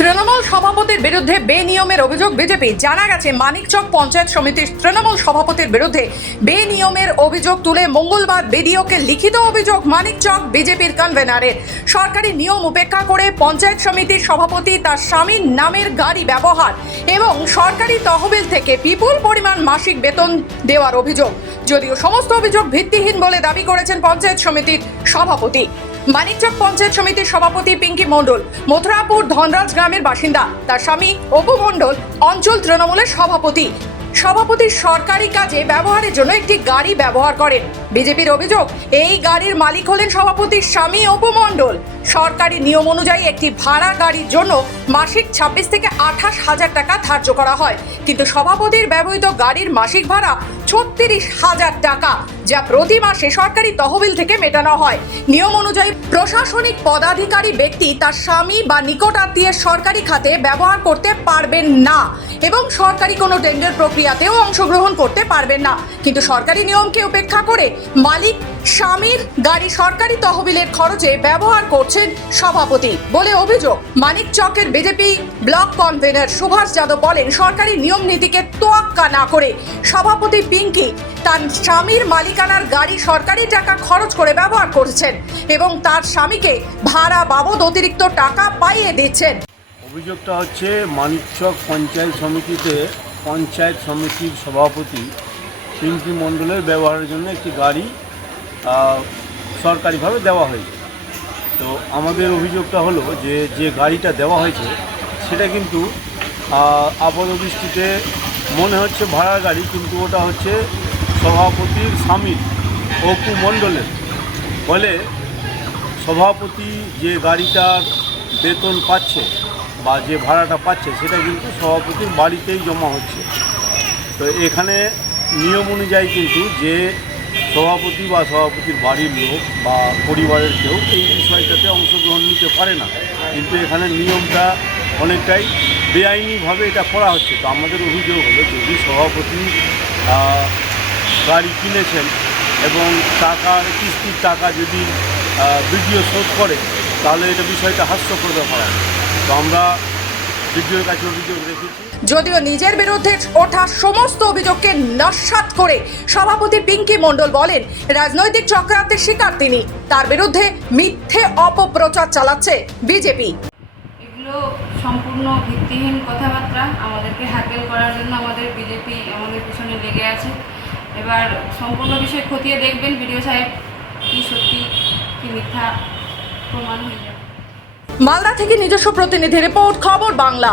তৃণমূল সভাপতির বিরুদ্ধে বেনিয়মের অভিযোগ বিজেপি। জানা গেছে মানিকচক পঞ্চায়েত সমিতির তৃণমূল সভাপতির বিরুদ্ধে বেনিয়মের অভিযোগ তুলে মঙ্গলবার বিডিওকে লিখিত অভিযোগ মানিকচক বিজেপির কনভেনারের। সরকারি নিয়ম উপেক্ষা করে পঞ্চায়েত সমিতির সভাপতি তার স্বামীর নামের গাড়ি ব্যবহার এবং সরকারি তহবিল থেকে বিপুল পরিমাণ মাসিক বেতন দেওয়ার অভিযোগ। যদিও সমস্ত অভিযোগ ভিত্তিহীন বলে দাবি করেছেন পঞ্চায়েত সমিতির সভাপতি। মানিকচক পঞ্চায়েত সমিতির সভাপতি পিঙ্কি মণ্ডল মথুরাপুর ধনরাজ গ্রামের বাসিন্দা। তার স্বামী অপু মণ্ডল অঞ্চল তৃণমূলের সভাপতি। সভাপতির সরকারি কাজে ব্যবহারের জন্য একটি গাড়ি ব্যবহার করেন। বিজেপির অভিযোগ, এই গাড়ির মালিক হলেন সভাপতির স্বামী অপু মণ্ডল। সরকারি নিয়ম অনুযায়ী একটি ভাড়া গাড়ির জন্য মাসিক 26 থেকে 28,000 টাকা ধার্য করা হয়, কিন্তু সভাপতির ব্যবহৃত গাড়ির মাসিক ভাড়া 36,000 টাকা, যা প্রতি মাসে সরকারি তহবিল থেকে মেটানো হয়। নিয়ম অনুযায়ী প্রশাসনিক পদাধিকারী ব্যক্তি তার স্বামী বা নিকট আত্মীয়ের সরকারি খাতে ব্যবহার করতে পারবেন না এবং সরকারি কোনো টেন্ডার প্রক্রিয়াতেও অংশগ্রহণ করতে পারবেন না। কিন্তু সরকারি নিয়মকে উপেক্ষা করে মালিক স্বামীর গাড়ি সরকারি তহবিলের খরচে ব্যবহার করছেন সভাপতি বলে অভিযোগ। মানিকচকের BJP block convenor Subhash Yadav বলেন, সরকারি নিয়ম নীতিকে তোয়াক্কা না করে সভাপতি পিঙ্কি তার স্বামীর মালিকানার গাড়ি সরকারি টাকা খরচ করে ব্যবহার করছেন এবং তার স্বামীকে ভাড়া বাবদ অতিরিক্ত টাকা পাইয়ে দিচ্ছেন। অভিযোগটা হচ্ছে মানিকচক পঞ্চায়েত সমিতিতে পঞ্চায়েত সমিতির সভাপতি পিঙ্কি মণ্ডলের ব্যবহারের জন্য একটি গাড়ি সরকারিভাবে দেওয়া হয়েছে। তো আমাদের অভিযোগটা হলো যে গাড়িটা দেওয়া হয়েছে সেটা কিন্তু আপাতদৃষ্টিতে মনে হচ্ছে ভাড়ার গাড়ি, কিন্তু ওটা হচ্ছে সভাপতির স্বামীর অপু মণ্ডলের। ফলে সভাপতি যে গাড়িটার বেতন পাচ্ছে বা যে ভাড়াটা পাচ্ছে সেটা কিন্তু সভাপতির বাড়িতেই জমা হচ্ছে। তো এখানে নিয়ম অনুযায়ী কিন্তু যে সভাপতি বা সভাপতির বাড়ির লোক বা পরিবারের কেউ এই বিষয়টাতে অংশগ্রহণ নিতে পারে না, কিন্তু এখানে নিয়মটা অনেকটাই বেআইনিভাবে এটা করা হচ্ছে। তো আমাদের অভিযোগ হলো, যদি সভাপতি গাড়ি কিনেছেন এবং কিস্তির টাকা যদি বিডিও শোধ করে, তাহলে এটা বিষয়টা হাস্যকর ব্যাপার। তো আমরা বিডিওর কাছে অভিযোগ রেখেছি। যদিও নিজের বিরুদ্ধে ওঠা সমস্ত অভিযোগকে নস্যাৎ করে সভাপতি পিঙ্কি মণ্ডল বলেন, রাজনৈতিক চক্রান্তের শিকার তিনি। তার বিরুদ্ধে মিথ্যে অপপ্রচার চালাচ্ছে বিজেপি। এগুলো সম্পূর্ণ ভিত্তিহীন কথাবার্তা। আমাদেরকে হ্যাকেল করার জন্য আমাদের বিজেপি আমাদের পিছনে লেগে আছে। এবার সম্পূর্ণ বিষয় খতিয়ে দেখবেন বিডিও সাহেব, কি সত্যি কি মিথ্যা প্রমাণ হয়ে যাবে। মালদা থেকে নিজস্ব প্রতিনিধি রিপোর্ট, খবর বাংলা।